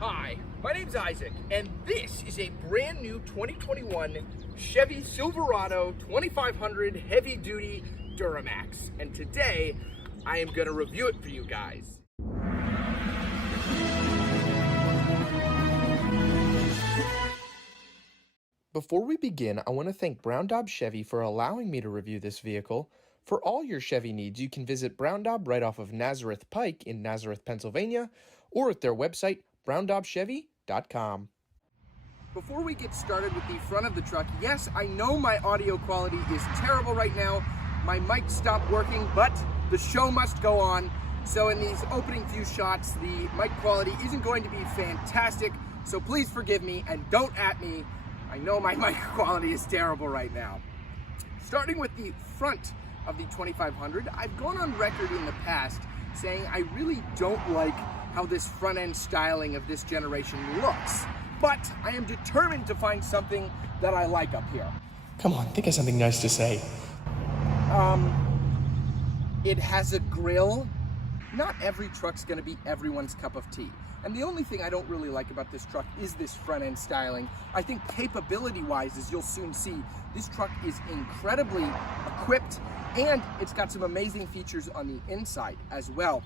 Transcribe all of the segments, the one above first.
Hi, my name's Isaac, and this is a brand new 2021 Chevy Silverado 2500 Heavy Duty Duramax. And today, I am gonna review it for you guys. Before we begin, I want to thank Brown Daub Chevy for allowing me to review this vehicle. For all your Chevy needs, you can visit Brown Daub right off of Nazareth Pike in Nazareth, Pennsylvania, or at their website, browndaubchevy.com. Before we get started with the front of the truck, yes, I know my audio quality is terrible right now. My mic stopped working, but the show must go on. So in these opening few shots, the mic quality isn't going to be fantastic, so please forgive me and don't at me. I know my mic quality is terrible right now. Starting with the front of the 2500, I've gone on record in the past saying I really don't like how this front end styling of this generation looks, but I am determined to find something that I like up here. Come on, think of something nice to say. It has a grill. Not every truck's gonna be everyone's cup of tea. And the only thing I don't really like about this truck is this front end styling. I think capability-wise, as you'll soon see, this truck is incredibly equipped and it's got some amazing features on the inside as well.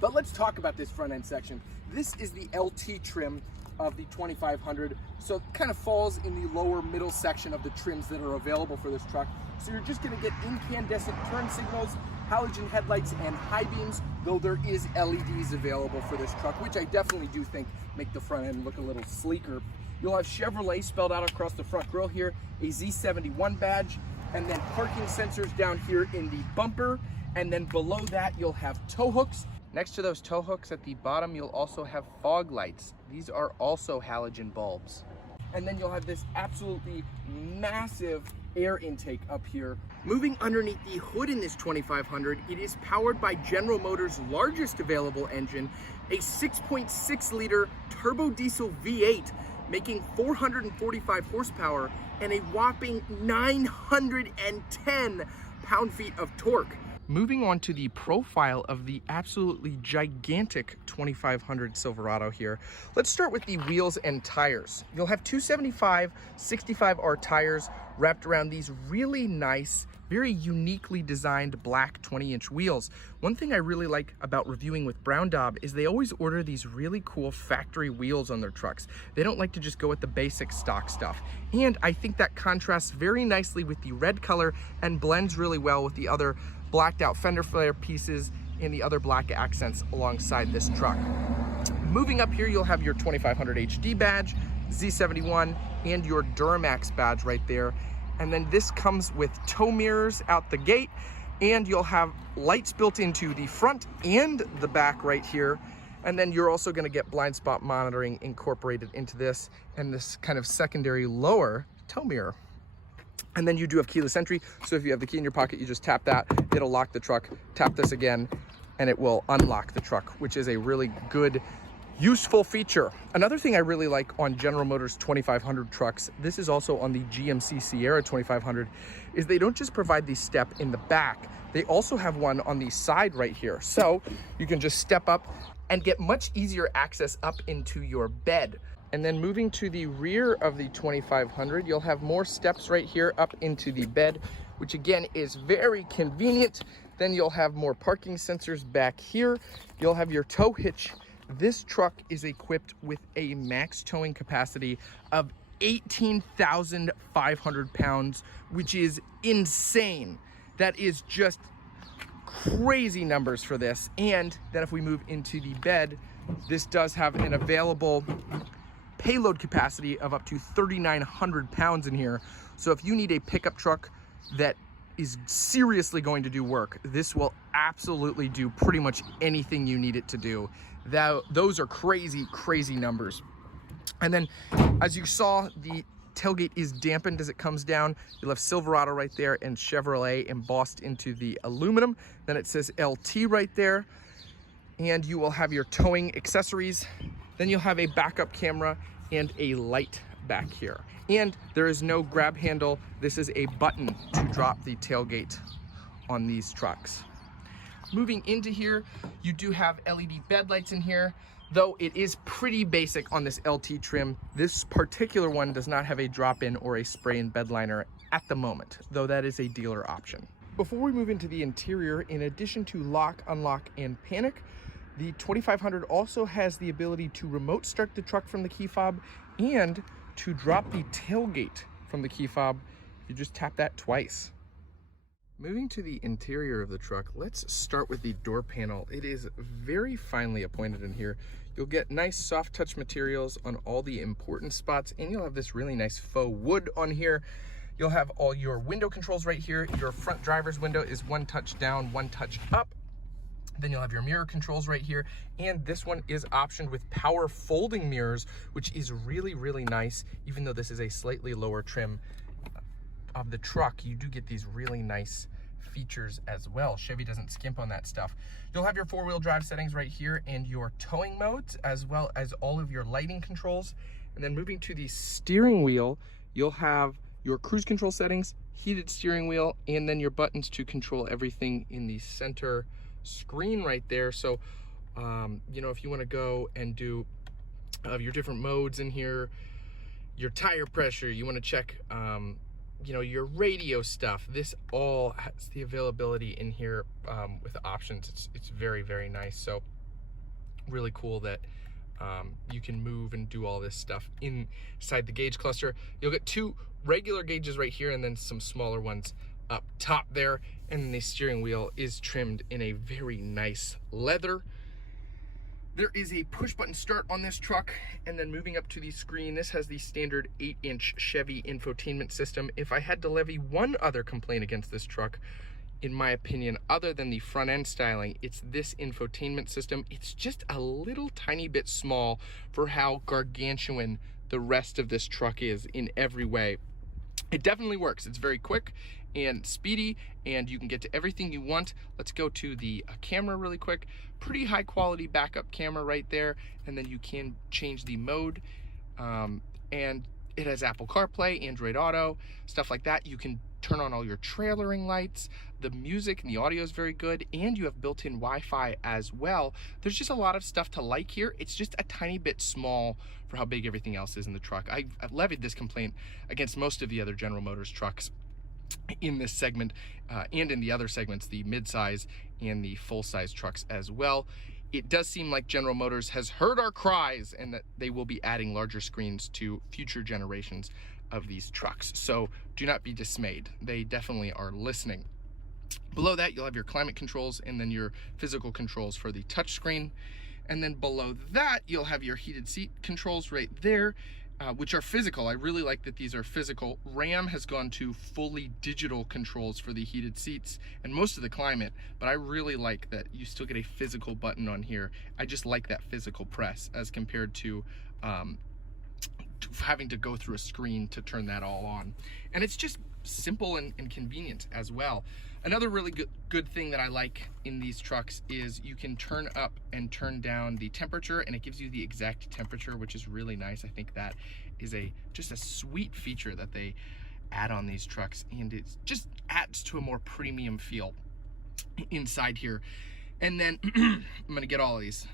But let's talk about this front end section. This is the LT trim of the 2500, so it kind of falls in the lower middle section of the trims that are available for this truck. So you're just gonna get incandescent turn signals, halogen headlights, and high beams, though there is LEDs available for this truck, which I definitely do think make the front end look a little sleeker. You'll have Chevrolet spelled out across the front grille here, a Z71 badge, and then parking sensors down here in the bumper, and then below that you'll have tow hooks. Next to those tow hooks at the bottom, you'll also have fog lights. These are also halogen bulbs. And then you'll have this absolutely massive air intake up here. Moving underneath the hood in this 2500, it is powered by General Motors' largest available engine, a 6.6 liter turbo diesel V8, making 445 horsepower and a whopping 910 pound-feet of torque. Moving on to the profile of the absolutely gigantic 2500 Silverado here, let's start with the wheels and tires. You'll have 275 65R tires wrapped around these really nice, very uniquely designed black 20-inch wheels. One thing I really like about reviewing with Brown Daub is they always order these really cool factory wheels on their trucks. They don't like to just go with the basic stock stuff. And I think that contrasts very nicely with the red color and blends really well with the other blacked out fender flare pieces and the other black accents alongside this truck. Moving up here, you'll have your 2500 HD badge, Z71, and your Duramax badge right there. And then this comes with tow mirrors out the gate, and you'll have lights built into the front and the back right here. And then you're also gonna get blind spot monitoring incorporated into this and this kind of secondary lower tow mirror. And then you do have keyless entry, so if you have the key in your pocket, you just tap that, it'll lock the truck, tap this again, and it will unlock the truck, which is a really good, useful feature. Another thing I really like on General Motors 2500 trucks, this is also on the GMC Sierra 2500, is they don't just provide the step in the back, they also have one on the side right here. So you can just step up and get much easier access up into your bed. And then moving to the rear of the 2500, you'll have more steps right here up into the bed, which again is very convenient. Then you'll have more parking sensors back here. You'll have your tow hitch. This truck is equipped with a max towing capacity of 18,500 pounds, which is insane. That is just crazy numbers for this. And then if we move into the bed, this does have an available payload capacity of up to 3,900 pounds in here. So if you need a pickup truck that is seriously going to do work, this will absolutely do pretty much anything you need it to do. Those are crazy, crazy numbers. And then as you saw, the tailgate is dampened as it comes down. You'll have Silverado right there and Chevrolet embossed into the aluminum. Then it says LT right there. And you will have your towing accessories. Then you'll have a backup camera and a light back here. And there is no grab handle. This is a button to drop the tailgate on these trucks. Moving into here, you do have LED bed lights in here, though it is pretty basic on this LT trim. This particular one does not have a drop-in or a spray-in bed liner at the moment, though that is a dealer option. Before we move into the interior, in addition to lock, unlock, and panic, the 2500 also has the ability to remote start the truck from the key fob and to drop the tailgate from the key fob. You just tap that twice. Moving to the interior of the truck, let's start with the door panel. It is very finely appointed in here. You'll get nice soft touch materials on all the important spots, and you'll have this really nice faux wood on here. You'll have all your window controls right here. Your front driver's window is one touch down, one touch up. Then you'll have your mirror controls right here. And this one is optioned with power folding mirrors, which is really, really nice. Even though this is a slightly lower trim of the truck, you do get these really nice features as well. Chevy doesn't skimp on that stuff. You'll have your four-wheel drive settings right here and your towing modes, as well as all of your lighting controls. And then moving to the steering wheel, you'll have your cruise control settings, heated steering wheel, and then your buttons to control everything in the center screen right there. So you know, if you want to go and do your different modes in here, your tire pressure, you want to check you know, your radio stuff, this all has the availability in here with the options. It's very, very nice. So really cool that you can move and do all this stuff inside the gauge cluster. You'll get two regular gauges right here and then some smaller ones up top there. And then the steering wheel is trimmed in a very nice leather. There is a push button start on this truck, and then moving up to the screen, this has the standard 8-inch Chevy infotainment system. If I had to levy one other complaint against this truck, in my opinion, other than the front end styling, it's this infotainment system. It's just a little tiny bit small for how gargantuan the rest of this truck is in every way. It definitely works. It's very quick and speedy, and you can get to everything you want. Let's go to the camera really quick. Pretty high quality backup camera right there, and then you can change the mode, and it has Apple CarPlay, Android Auto, stuff like that. You can turn on all your trailering lights. The music and the audio is very good, and you have built-in Wi-Fi as well. There's just a lot of stuff to like here. It's just a tiny bit small for how big everything else is in the truck. I've levied this complaint against most of the other General Motors trucks in this segment and in the other segments, the mid-size and the full-size trucks as well. It does seem like General Motors has heard our cries and that they will be adding larger screens to future generations of these trucks. So do not be dismayed. They definitely are listening. Below that, you'll have your climate controls and then your physical controls for the touchscreen. And then below that, you'll have your heated seat controls right there, which are physical. I really like that these are physical. Ram has gone to fully digital controls for the heated seats and most of the climate, but I really like that you still get a physical button on here. I just like that physical press as compared to having to go through a screen to turn that all on. And it's just simple and convenient as well. Another really good thing that I like in these trucks is you can turn up and turn down the temperature, and it gives you the exact temperature, which is really nice. I think that is just a sweet feature that they add on these trucks, and it just adds to a more premium feel inside here. And then I'm gonna get all of these.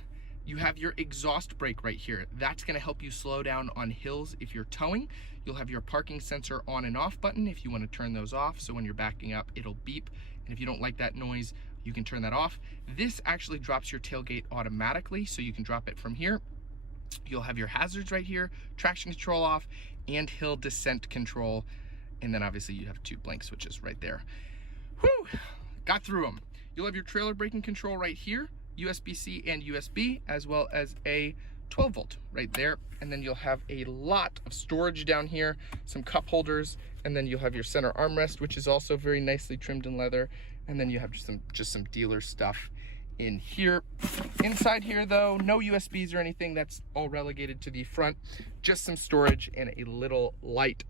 You have your exhaust brake right here. That's gonna help you slow down on hills if you're towing. You'll have your parking sensor on and off button if you wanna turn those off. So when you're backing up, it'll beep. And if you don't like that noise, you can turn that off. This actually drops your tailgate automatically, so you can drop it from here. You'll have your hazards right here, traction control off, and hill descent control. And then obviously you have two blank switches right there. Whew, got through them. You'll have your trailer braking control right here, USB-C and USB, as well as a 12 volt right there. And then you'll have a lot of storage down here, some cup holders, and then you'll have your center armrest, which is also very nicely trimmed in leather. And then you have just some dealer stuff in here. Inside here though, no USBs or anything. That's all relegated to the front. Just some storage and a little light.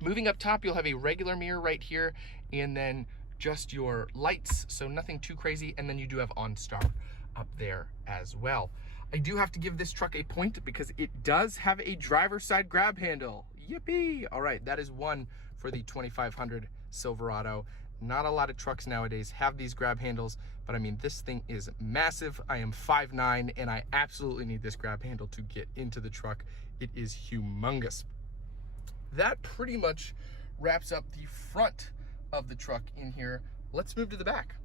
Moving up top, you'll have a regular mirror right here, and then just your lights, so nothing too crazy. And then you do have OnStar up there as well. I do have to give this truck a point because it does have a driver's side grab handle. Yippee! All right, that is one for the 2500 Silverado. Not a lot of trucks nowadays have these grab handles, but I mean, this thing is massive. I am 5'9", and I absolutely need this grab handle to get into the truck. It is humongous. That pretty much wraps up the front of the truck in here. Let's move to the back.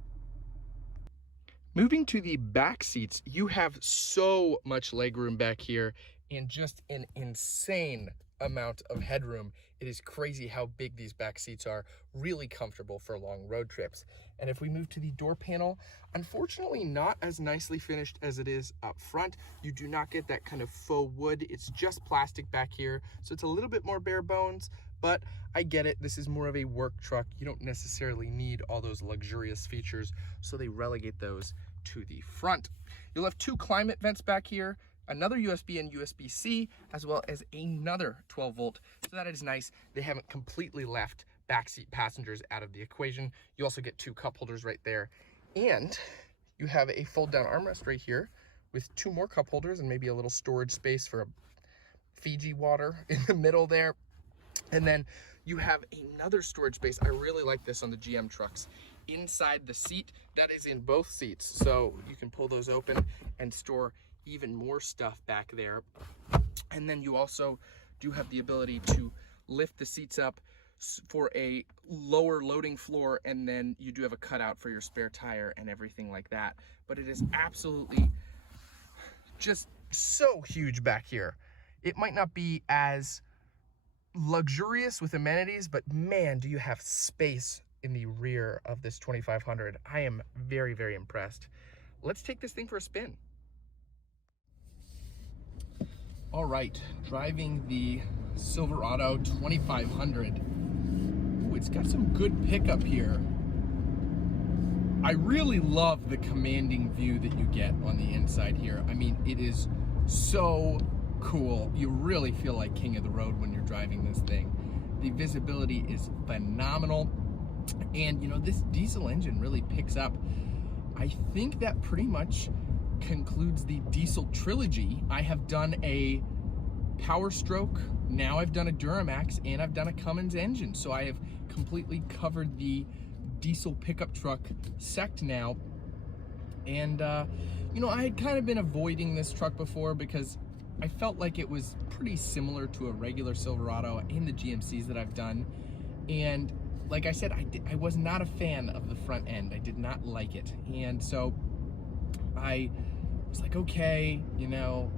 Moving to the back seats, you have so much legroom back here and just an insane amount of headroom. It is crazy how big these back seats are, really comfortable for long road trips. And if we move to the door panel, unfortunately not as nicely finished as it is up front. You do not get that kind of faux wood. It's just plastic back here, so it's a little bit more bare bones, but I get it. This is more of a work truck. You don't necessarily need all those luxurious features, so they relegate those to the front. You'll have 2 climate vents back here, another USB and USB-C, as well as another 12 volt. So that is nice. They haven't completely left backseat passengers out of the equation. You also get 2 cup holders right there. And you have a fold down armrest right here with 2 more cup holders and maybe a little storage space for a Fiji water in the middle there. And then you have another storage space. I really like this on the GM trucks. Inside the seat, that is in both seats. So you can pull those open and store even more stuff back there. And then you also do have the ability to lift the seats up for a lower loading floor, and then you do have a cutout for your spare tire and everything like that. But it is absolutely just so huge back here. It might not be as luxurious with amenities, but man, do you have space in the rear of this 2500. I am very, very impressed. Let's take this thing for a spin. All right, driving the Silverado 2500. Ooh, it's got some good pickup here. I really love the commanding view that you get on the inside here. I mean, it is so cool. You really feel like king of the road when you're driving this thing. The visibility is phenomenal. And you know, this diesel engine really picks up. I think that pretty much concludes the diesel trilogy. I have done a Power Stroke, now I've done a Duramax, and I've done a Cummins engine. So I have completely covered the diesel pickup truck sect now. And you know, I had kind of been avoiding this truck before because I felt like it was pretty similar to a regular Silverado and the GMCs that I've done. And like I said, I was not a fan of the front end. I did not like it. And so I was like, okay, you know,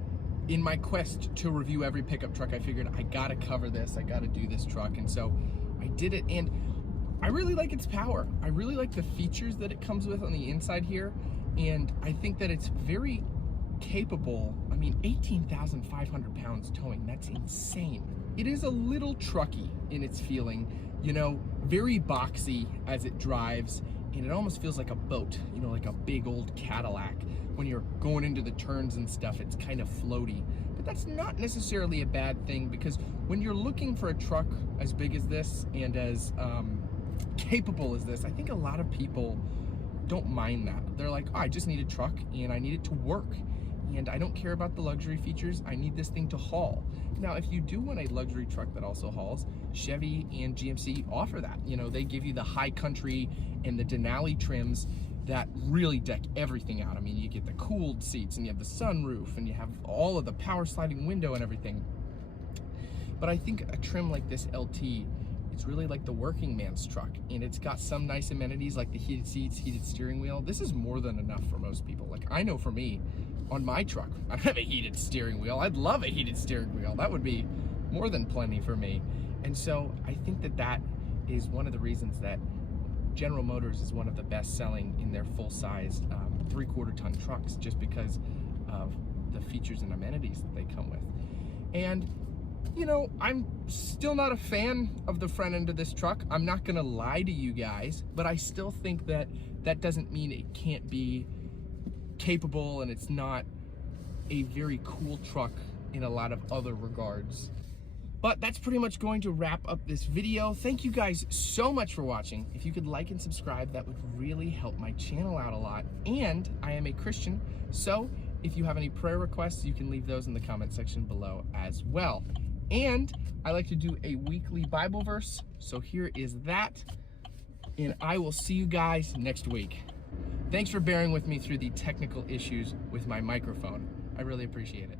in my quest to review every pickup truck, I figured I gotta cover this, I gotta do this truck. And so I did it, and I really like its power. I really like the features that it comes with on the inside here. And I think that it's very capable. I mean, 18,500 pounds towing, that's insane. It is a little trucky in its feeling, you know, very boxy as it drives, and it almost feels like a boat, you know, like a big old Cadillac. When you're going into the turns and stuff, it's kind of floaty. But that's not necessarily a bad thing, because when you're looking for a truck as big as this and as capable as this, I think a lot of people don't mind that. They're like, oh, I just need a truck and I need it to work. And I don't care about the luxury features. I need this thing to haul. Now, if you do want a luxury truck that also hauls, Chevy and GMC offer that. You know, they give you the high country and the Denali trims that really deck everything out. I mean, you get the cooled seats and you have the sunroof and you have all of the power sliding window and everything. But I think a trim like this LT, it's really like the working man's truck, and it's got some nice amenities like the heated seats, heated steering wheel. This is more than enough for most people. Like, I know for me, on my truck, I have a heated steering wheel. I'd love a heated steering wheel. That would be more than plenty for me. And so I think that that is one of the reasons that General Motors is one of the best selling in their full-sized 3/4 ton trucks, just because of the features and amenities that they come with. And you know, I'm still not a fan of the front end of this truck. I'm not gonna lie to you guys, but I still think that that doesn't mean it can't be capable, and it's not a very cool truck in a lot of other regards. But that's pretty much going to wrap up this video. Thank you guys so much for watching. If you could like and subscribe, that would really help my channel out a lot. And I am a Christian, so if you have any prayer requests, you can leave those in the comment section below as well. And I like to do a weekly Bible verse, so here is that. and I will see you guys next week. Thanks for bearing with me through the technical issues with my microphone. I really appreciate it.